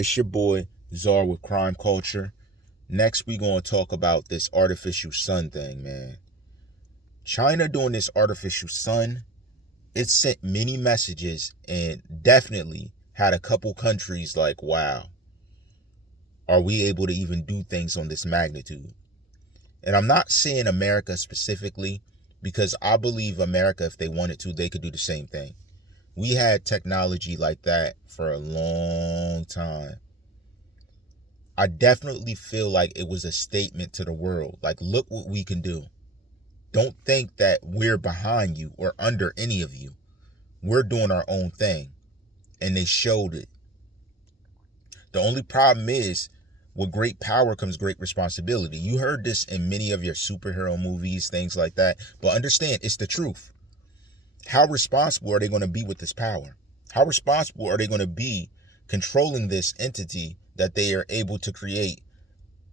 It's your boy Czar with Crime Culture. Next, we gonna talk about this artificial sun thing, man. China doing this artificial sun, it sent many messages and definitely had a couple countries like, wow, are we able to even do things on this magnitude? And I'm not saying America specifically, because I believe America, if they wanted to, they could do the same thing. We had technology like that for a long time. I definitely feel like it was a statement to the world. Like, look what we can do. Don't think that we're behind you or under any of you. We're doing our own thing. And they showed it. The only problem is, with great power comes great responsibility. You heard this in many of your superhero movies, things like that. But understand, it's the truth. How responsible are they going to be with this power? How responsible are they going to be controlling this entity that they are able to create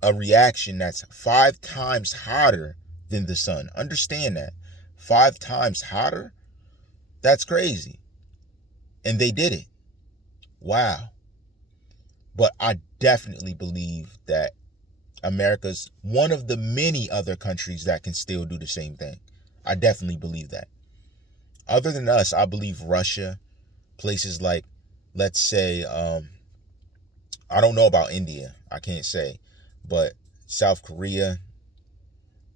a reaction that's 5 times hotter than the sun? Understand that. 5 times hotter? That's crazy. And they did it. Wow. But I definitely believe that America's one of the many other countries that can still do the same thing. I definitely believe that. Other than us, I believe Russia, places like, let's say, I don't know about India, I can't say, but South Korea,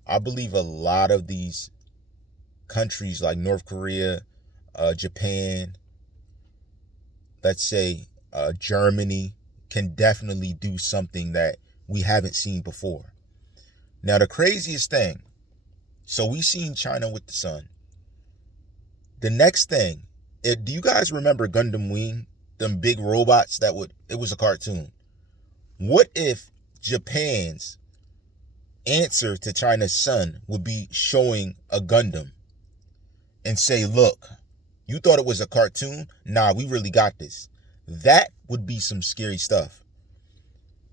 I believe a lot of these countries like North Korea, Japan, let's say Germany, can definitely do something that we haven't seen before. Now, the craziest thing, so we seen China with the sun. The next thing, do you guys remember Gundam Wing? Them big robots it was a cartoon. What if Japan's answer to China's sun would be showing a Gundam and say, look, you thought it was a cartoon? Nah, we really got this. That would be some scary stuff.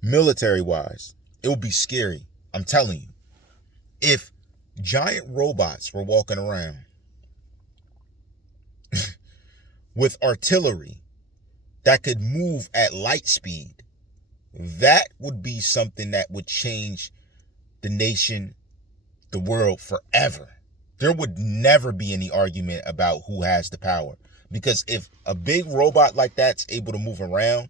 Military-wise, it would be scary. I'm telling you. If giant robots were walking around with artillery that could move at light speed, that would be something that would change the nation, the world forever. There would never be any argument about who has the power. Because if a big robot like that's able to move around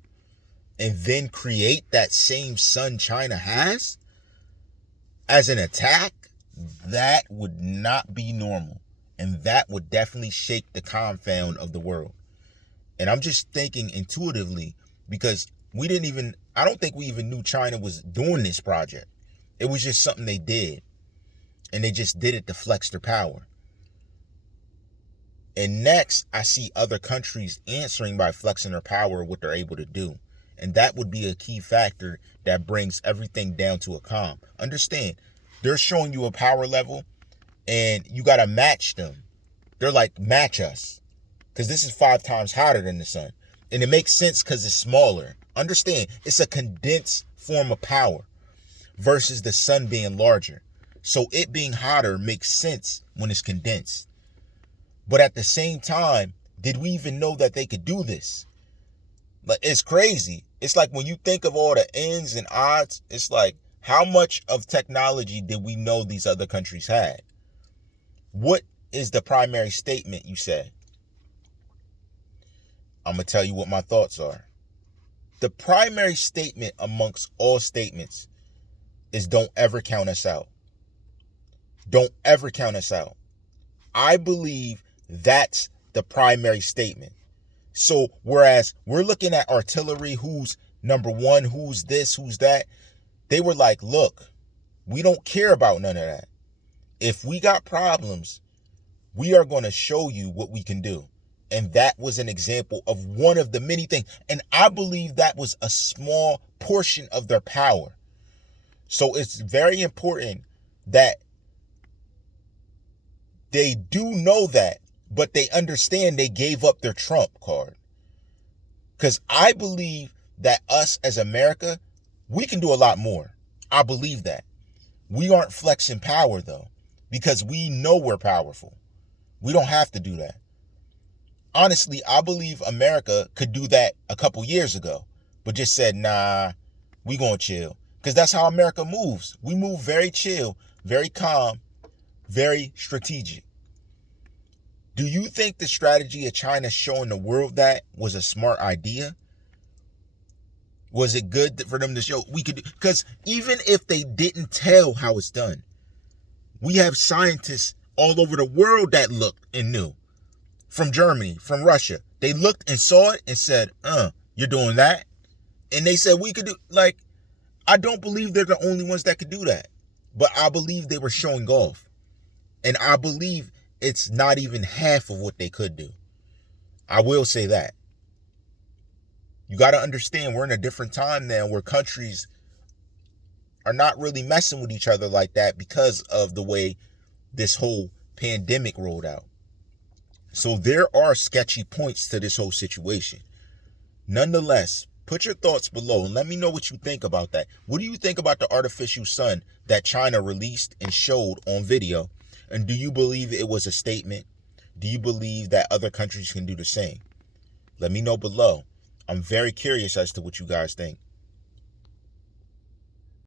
and then create that same sun China has as an attack, that would not be normal. And that would definitely shake the confound of the world. And I'm just thinking intuitively, because I don't think we even knew China was doing this project. It was just something they did. And they just did it to flex their power. And next, I see other countries answering by flexing their power, what they're able to do. And that would be a key factor that brings everything down to a calm. Understand, they're showing you a power level and you got to match them. They're like, match us. Because this is 5 times hotter than the sun. And it makes sense because it's smaller. Understand, it's a condensed form of power versus the sun being larger. So it being hotter makes sense when it's condensed. But at the same time, did we even know that they could do this? Like, it's crazy. It's like when you think of all the ends and odds, it's like, how much of technology did we know these other countries had? What is the primary statement you said? I'm going to tell you what my thoughts are. The primary statement amongst all statements is don't ever count us out. Don't ever count us out. I believe that's the primary statement. So whereas we're looking at artillery, who's number one, who's this, who's that, they were like, look, we don't care about none of that. If we got problems, we are going to show you what we can do. And that was an example of one of the many things. And I believe that was a small portion of their power. So it's very important that they do know that, but they understand they gave up their trump card. Because I believe that us as America, we can do a lot more. I believe that. We aren't flexing power though, because we know we're powerful. We don't have to do that. Honestly, I believe America could do that a couple years ago, but just said, nah, we gonna chill. Because that's how America moves. We move very chill, very calm, very strategic. Do you think the strategy of China showing the world that was a smart idea? Was it good for them to show we could? Because even if they didn't tell how it's done, we have scientists all over the world that looked and knew. From Germany, from Russia. They looked and saw it and said, you're doing that? And they said we could do, like, I don't believe they're the only ones that could do that. But I believe they were showing off. And I believe it's not even half of what they could do. I will say that. You got to understand, we're in a different time now where countries are not really messing with each other like that because of the way this whole pandemic rolled out. So there are sketchy points to this whole situation. Nonetheless, put your thoughts below and let me know what you think about that. What do you think about the artificial sun that China released and showed on video? And do you believe it was a statement? Do you believe that other countries can do the same? Let me know below. I'm very curious as to what you guys think.